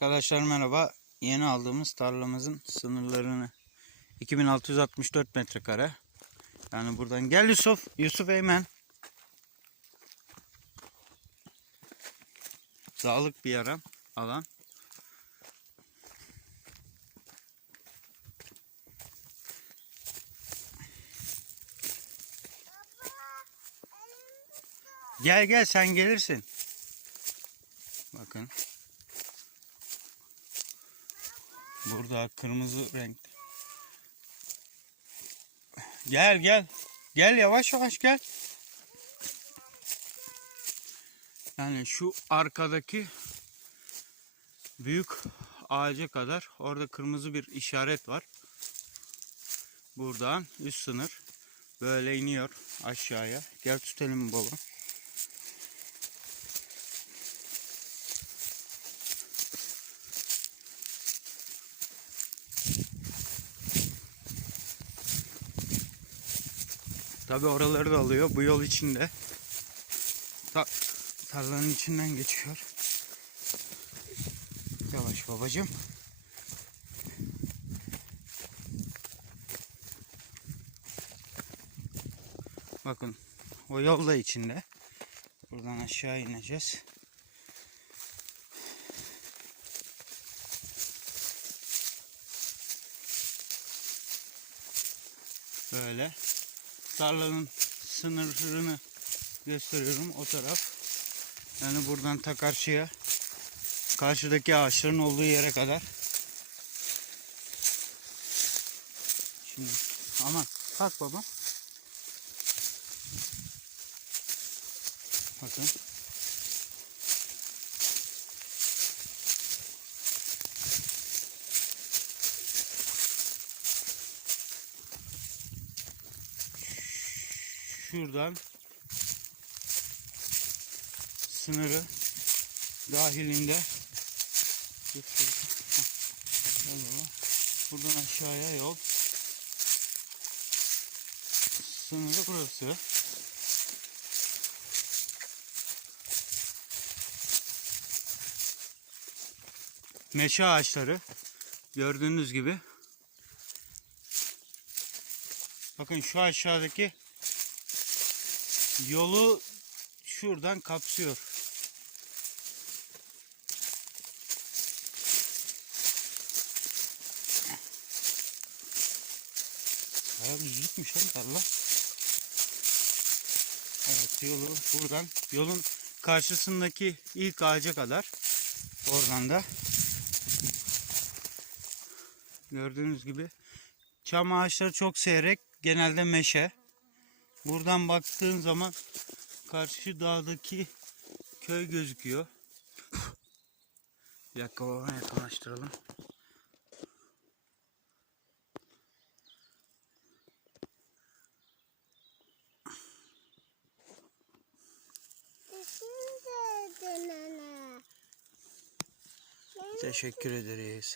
Arkadaşlar merhaba. Yeni aldığımız tarlamızın sınırlarını 2664 metrekare. Yani buradan gel Yusuf. Yusuf Eymen. Dağlık bir yaran alan. Gel gel sen gelirsin. Bakın. Burada kırmızı renk. Gel gel. Gel yavaş yavaş gel. Yani şu arkadaki büyük ağaca kadar orada kırmızı bir işaret var. Buradan üst sınır böyle iniyor aşağıya. Gel tutalım baba. Tabi oraları da alıyor. Bu yol içinde. Ta tarlanın içinden geçiyor. Yavaş babacığım. Bakın o yol da içinde. Buradan aşağı ineceğiz. Böyle tarlanın sınırını gösteriyorum o taraf. Yani buradan ta karşıya karşıdaki ağaçların olduğu yere kadar. Şimdi ama kalk baba. Bakın. Şuradan sınırı dahilinde buradan aşağıya yol. Sınırı burası. Meşe ağaçları. Gördüğünüz gibi. Bakın şu aşağıdaki yolu şuradan kapsıyor. Bayağı düzlükmüş lan tarla. Evet yolu buradan yolun karşısındaki ilk ağaca kadar oradan da gördüğünüz gibi çam ağaçları çok seyrek genelde meşe. Buradan baktığın zaman karşı dağdaki köy gözüküyor. Bir dakika babana yakınlaştıralım. Teşekkür ederiz.